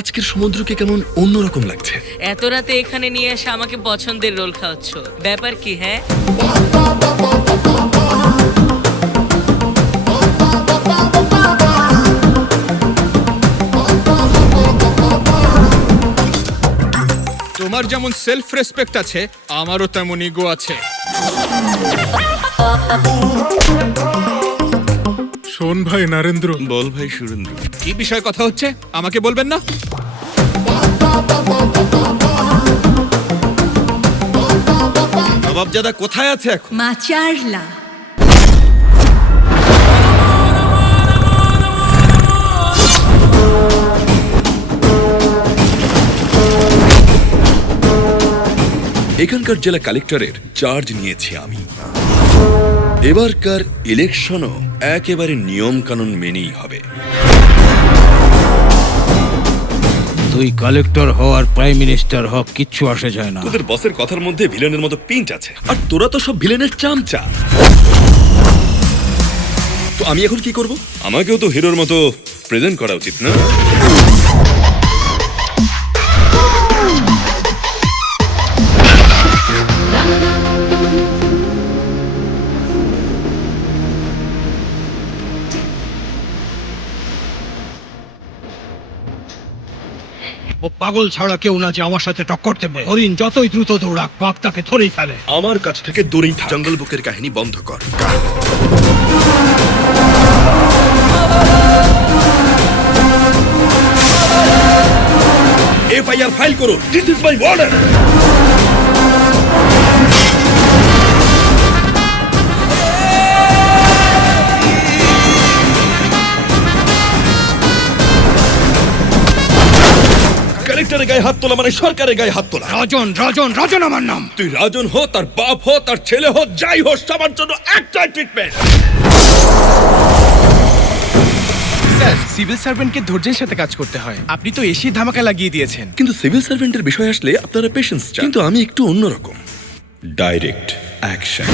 আজকের সমুদ্রকে কেমন অন্যরকম লাগছে। এত রাতে এখানে নিয়ে এসে আমাকে পছন্দের রোল খাওয়াচ্ছ, ব্যাপার কি? হ্যাঁ, তোমার যেমন সেলফ রেসপেক্ট আছে, আমারও তেমন ইগো আছে। শোন ভাই নরেন্দ্র। বল ভাই সুরেন্দ্র। কি বিষয়ে কথা হচ্ছে আমাকে বলবেন না? নবাবজাদা কোথায় আছে এখন? মাচারলা। এখানকার জেলা কালেক্টরের চার্জ নিয়েছি আমি। এবারকার ইলেকশনও একেবারে নিয়ম কানুন মেনেই হবে। তুই কালেক্টর হওয়ার প্রাইম মিনিস্টার হক কিচ্ছু আসে যায় না। তোদের বসের কথার মধ্যে ভিলেনের মতো পিঞ্চ আছে, আর তোরা তো সব ভিলেনের চামচা। তো আমি এখন কি করব? আমাকেও তো হিরোর মতো প্রেজেন্ট করা উচিত না? ও পাগল ছাড়া কেউ না যে আমার সাথে টক্কর দেবে। হরিণ যতই দ্রুত দৌড়াক, বাঘ তাকে ধরেই ফেলে। আমার কাছ থেকে দূরেই থাক। জঙ্গল বুকের কাহিনী বন্ধ কর। এফআইআর ফাইল করো। This is my order. কালেক্টরের গায়ে হাত তোলা মানে সরকারের গায়ে হাত তোলা। রাজন রাজন রাজন আমার নাম। তুই রাজন হো, তার বাপ হো, তার ছেলে হো, যাই হোক, সবার জন্য একটাই ট্রিটমেন্ট। স্যার, সিভিল সার্ভেন্টকে ধৈর্যের সাথে কাজ করতে হয়। আপনি তো এসি ধামাকা লাগিয়ে দিয়েছেন। কিন্তু সিভিল সার্ভেন্টের বিষয় আসলে আপনারা পেশেন্স চান, কিন্তু আমি একটু অন্যরকম। Direct action.